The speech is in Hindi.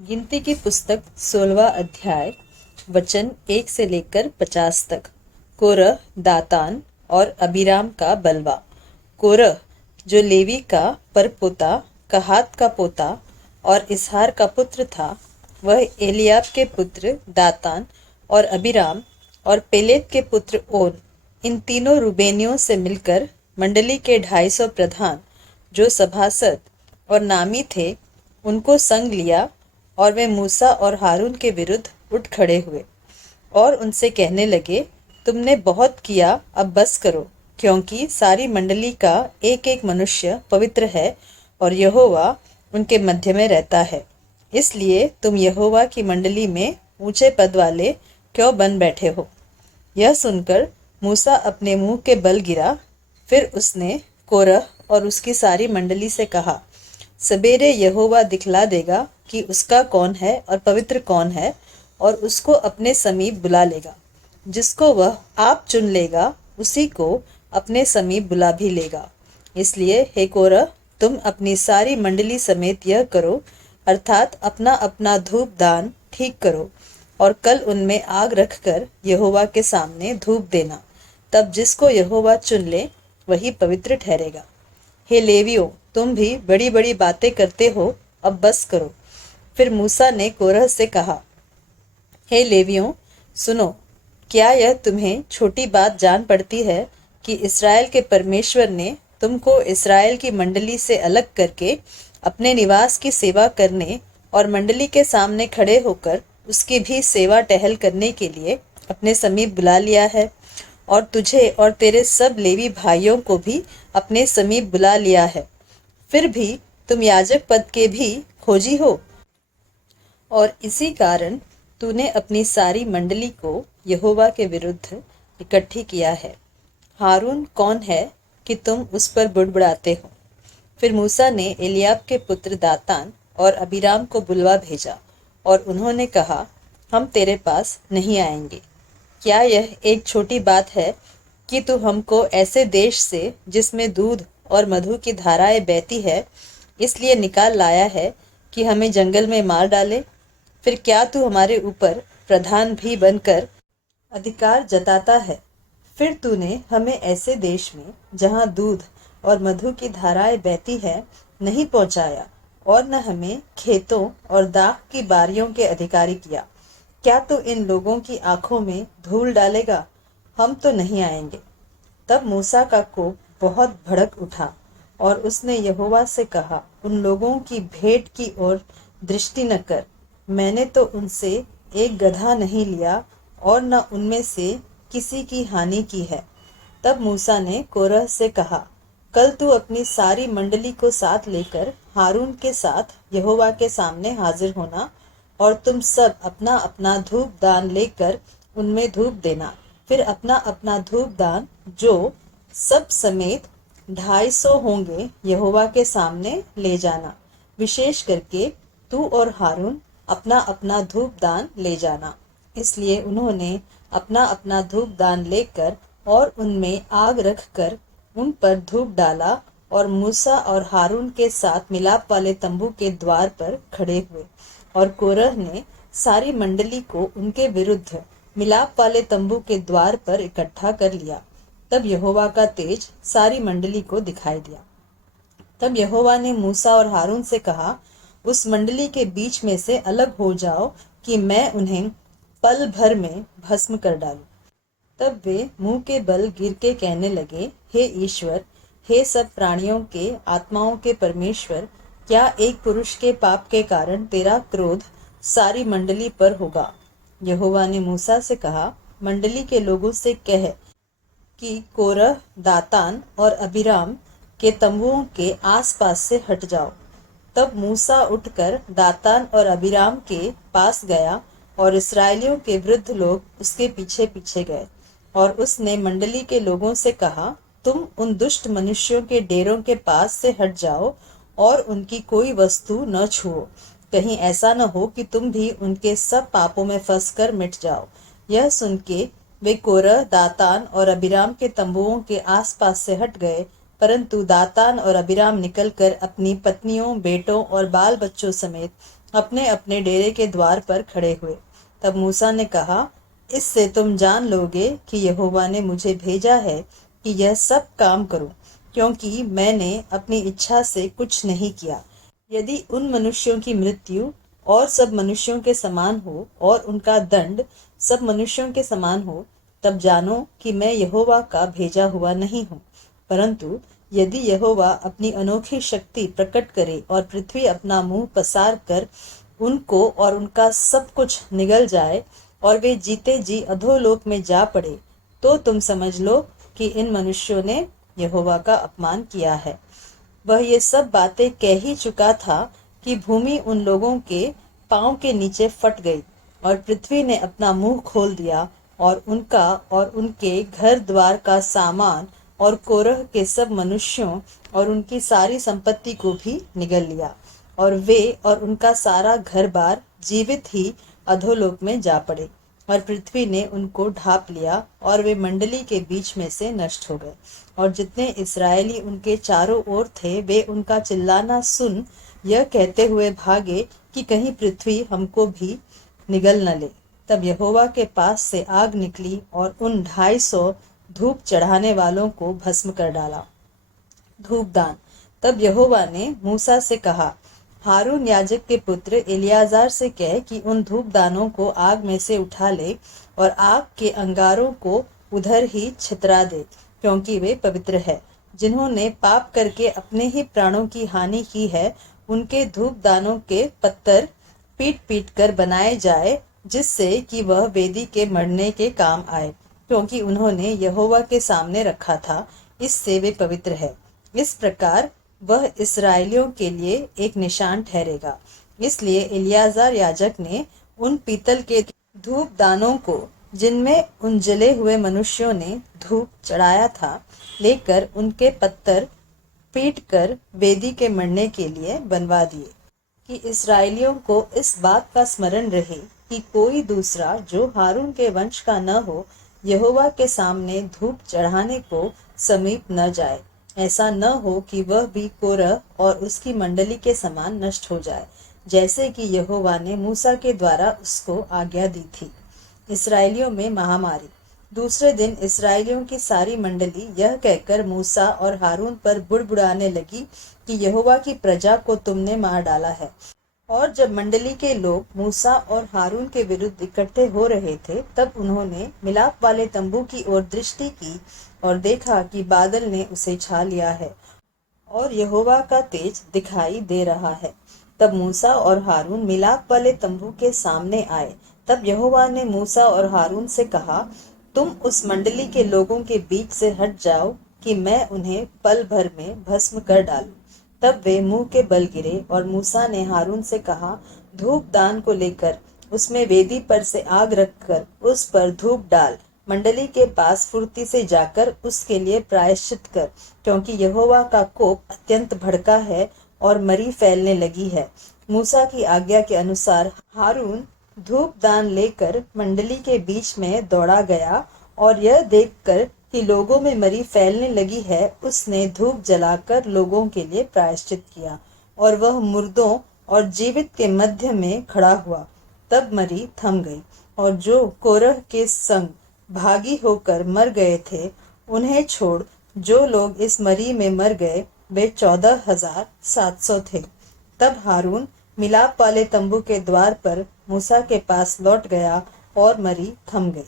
गिनती की पुस्तक 16वां अध्याय वचन 1 से लेकर 50 तक। कोरह, दातान और अबीराम का बलवा। कोरह जो लेवी का परपोता, कहात का पोता और इसहार का पुत्र था, वह एलियाब के पुत्र दातान और अबीराम और पेलेत के पुत्र ओन, इन तीनों रूबेनियों से मिलकर मंडली के 250 प्रधान जो सभासद और नामी थे, उनको संग लिया और वे मूसा और हारून के विरुद्ध उठ खड़े हुए और उनसे कहने लगे, तुमने बहुत किया, अब बस करो, क्योंकि सारी मंडली का एक एक मनुष्य पवित्र है और यहोवा उनके मध्य में रहता है। इसलिए तुम यहोवा की मंडली में ऊंचे पद वाले क्यों बन बैठे हो? यह सुनकर मूसा अपने मुंह के बल गिरा। फिर उसने कोरह और उसकी सारी मंडली से कहा, सवेरे यहोवा दिखला देगा कि उसका कौन है और पवित्र कौन है, और उसको अपने समीप बुला लेगा। जिसको वह आप चुन लेगा, उसी को अपने समीप बुला भी लेगा। इसलिए हे कोरह, तुम अपनी सारी मंडली समेत यह करो, अर्थात अपना अपना धूप दान ठीक करो, और कल उनमें आग रखकर यहोवा के सामने धूप देना। तब जिसको यहोवा चुन ले, वही पवित्र ठहरेगा। हे लेवियों, तुम भी बड़ी बड़ी बातें करते हो, अब बस करो। फिर मूसा ने कोरह से कहा, हे लेवियों, सुनो, क्या यह तुम्हें छोटी बात जान पड़ती है कि इस्राएल के परमेश्वर ने तुमको इस्राएल की मंडली से अलग करके अपने निवास की सेवा करने और मंडली के सामने खड़े होकर उसकी भी सेवा टहल करने के लिए अपने समीप बुला लिया है, और तुझे और तेरे सब लेवी भाइयों को भी अपने समीप बुला लिया है। फिर भी तुम याजक पद के भी खोजी हो, और इसी कारण तूने अपनी सारी मंडली को यहोवा के विरुद्ध इकट्ठी किया है। हारून कौन है कि तुम उस पर बुड़बुड़ाते हो? फिर मूसा ने एलियाब के पुत्र दातान और अबीराम को बुलवा भेजा, और उन्होंने कहा, हम तेरे पास नहीं आएंगे। क्या यह एक छोटी बात है कि तू हमको ऐसे देश से जिसमें दूध और मधु की धाराएं बहती है, इसलिए निकाल लाया है कि हमें जंगल में मार डाले? फिर क्या तू हमारे ऊपर प्रधान भी बनकर अधिकार जताता है? फिर तूने हमें ऐसे देश में जहाँ दूध और मधु की धाराएं बहती है नहीं पहुँचाया, और न हमें खेतों और दाख की बारियों के अधिकारी किया। क्या तू इन लोगों की आंखों में धूल डालेगा? हम तो नहीं आएंगे। तब मूसा का कोप बहुत भड़क उठा, और उसने यहोवा से कहा, उन लोगों की भेंट की ओर दृष्टि न कर। मैंने तो उनसे एक गदहा नहीं लिया, और न उनमें से किसी की हानि की है। तब मूसा ने कोरह से कहा, कल तू अपनी सारी मंडली को साथ लेकर हारून के साथ यहोवा के सामने हाजिर होना, और तुम सब अपना अपना धूप दान लेकर उनमें धूप देना। फिर अपना अपना धूप दान, जो सब समेत 250 होंगे, यहोवा के सामने ले जाना। विशेष करके तू और हारून अपना अपना धूप दान ले जाना। इसलिए उन्होंने अपना अपना धूप दान लेकर और उनमें आग रखकर उन पर धूप डाला, और मूसा और हारून के साथ मिलाप वाले तंबू के द्वार पर खड़े हुए। और कोरह ने सारी मंडली को उनके विरुद्ध मिलाप वाले तंबू के द्वार पर इकट्ठा कर लिया। तब यहोवा का तेज सारी मंडली को दिखाई दिया। तब यहोवा ने मूसा और हारून से कहा, उस मंडली के बीच में से अलग हो जाओ कि मैं उन्हें पल भर में भस्म कर डालूं। तब वे मुंह के बल गिर के कहने लगे, हे ईश्वर, हे सब प्राणियों के आत्माओं के परमेश्वर, क्या एक पुरुष के पाप के कारण तेरा क्रोध सारी मंडली पर होगा? यहोवा ने मूसा से कहा, मंडली के लोगों से कह कि कोरह, दातान और अबीराम के तंबुओं के आसपास से हट जाओ। तब मूसा उठकर दातान और अबीराम के पास गया, और इस्राएलियों के वृद्ध लोग उसके पीछे पीछे गए। और उसने मंडली के लोगों से कहा, तुम उन दुष्ट मनुष्यों के डेरों के पास से हट जाओ और उनकी कोई वस्तु न छुओ, कहीं ऐसा न हो कि तुम भी उनके सब पापों में फंसकर मिट जाओ। यह सुन के वे कोरह, दातान और अबीराम के तंबुओं के आसपास से हट गए, परंतु दातान और अबीराम निकलकर अपनी पत्नियों, बेटों और बाल बच्चों समेत अपने अपने डेरे के द्वार पर खड़े हुए। तब मूसा ने कहा, इससे तुम जान लोगे कि यहोवा ने मुझे भेजा है कि यह सब काम करूं, क्योंकि मैंने अपनी इच्छा से कुछ नहीं किया। यदि उन मनुष्यों की मृत्यु और सब मनुष्यों के समान हो और उनका दंड सब मनुष्यों के समान हो, तब जानो कि मैं यहोवा का भेजा हुआ नहीं हूँ। परंतु यदि यहोवा अपनी अनोखी शक्ति प्रकट करे और पृथ्वी अपना मुंह पसार कर उनको और उनका सब कुछ निगल जाए और वे जीते जी अधोलोक में जा पड़े, तो तुम समझ लो कि इन मनुष्यों ने यहोवा का अपमान किया है। वह ये सब बातें कह ही चुका था कि भूमि उन लोगों के पांव के नीचे फट गई और पृथ्वी ने अपना मुंह खोल दिया और उनका और उनके घर द्वार का सामान और कोरह के सब मनुष्यों और उनकी सारी संपत्ति को भी निगल लिया, और वे और उनका सारा घर बार जीवित ही अधोलोक में जा पड़े। और पृथ्वी ने उनको ढांप लिया और वे मंडली के बीच में से नष्ट हो गए। और जितने इस्राएली उनके चारों ओर थे, वे उनका चिल्लाना सुन यह कहते हुए भागे कि कहीं पृथ्वी हमको भी निगल न ले। तब यहोवा के पास से आग निकली और उन 250 धूप चढ़ाने वालों को भस्म कर डाला। धूपदान। तब यहोवा ने मूसा से कहा, हारून याजक के पुत्र एलियाजार से कह कि उन धूपदानों को आग में से उठा ले और आग के अंगारों को उधर ही छितरा दे, क्योंकि वे पवित्र है। जिन्होंने पाप करके अपने ही प्राणों की हानि की है, उनके धूपदानों के पत्तर पीट पीट कर बनाए जाए, जिससे कि वह वेदी के मढ़ने के काम आए, क्योंकि उन्होंने यहोवा के सामने रखा था, इससे वे पवित्र है। इस प्रकार वह इस्राएलियों के लिए एक निशान ठहरेगा। इसलिए एलियाजार याजक ने उन पीतल के धूपदानों को, जिनमें उन जले हुए मनुष्यों ने धूप चढ़ाया था, लेकर उनके पत्तर पीट कर वेदी के मढ़ने के लिए बनवा दिए, कि इस्राएलियों को इस बात का स्मरण रहे कि कोई दूसरा जो हारून के वंश का न हो, यहोवा के सामने धूप चढ़ाने को समीप न जाए। ऐसा न हो कि वह भी कोरह और उसकी मंडली के समान नष्ट हो जाए, जैसे कि यहोवा ने मूसा के द्वारा उसको आज्ञा दी थी। इस्राएलियों में महामारी। दूसरे दिन इस्राएलियों की सारी मंडली यह कहकर मूसा और हारून पर बुड़बुड़ाने लगी कि यहोवा की प्रजा को तुमने मार डाला है। और जब मंडली के लोग मूसा और हारून के विरुद्ध इकट्ठे हो रहे थे, तब उन्होंने मिलाप वाले तंबू की ओर दृष्टि की और देखा कि बादल ने उसे छा लिया है और यहोवा का तेज दिखाई दे रहा है। तब मूसा और हारून मिलाप वाले तंबू के सामने आए। तब यहोवा ने मूसा और हारून से कहा, तुम उस मंडली के लोगों के बीच से हट जाओ कि मैं उन्हें पल भर में भस्म कर डालूं। तब वे मुंह के बल गिरे और मूसा ने हारून से कहा, धूप दान को लेकर उसमें वेदी पर से आग रखकर उस पर धूप डाल, मंडली के पास फुर्ती से जाकर उसके लिए प्रायश्चित कर, क्योंकि यहोवा का कोप अत्यंत भड़का है और मरी फैलने लगी है। मूसा की आज्ञा के अनुसार हारून धूप दान लेकर मंडली के बीच में दौड़ा गया और यह देखकर कि लोगों में मरी फैलने लगी है, उसने धूप जलाकर लोगों के लिए प्रायश्चित किया और वह मुर्दों और जीवित के मध्य में खड़ा हुआ। तब मरी थम गई और जो कोरह के संग भागी होकर मर गए थे, उन्हें छोड़ जो लोग इस मरी में मर गए वे 14,700 थे। तब हारून मिलाप वाले तंबू के द्वार पर मूसा के पास लौट गया और मरी थम गई।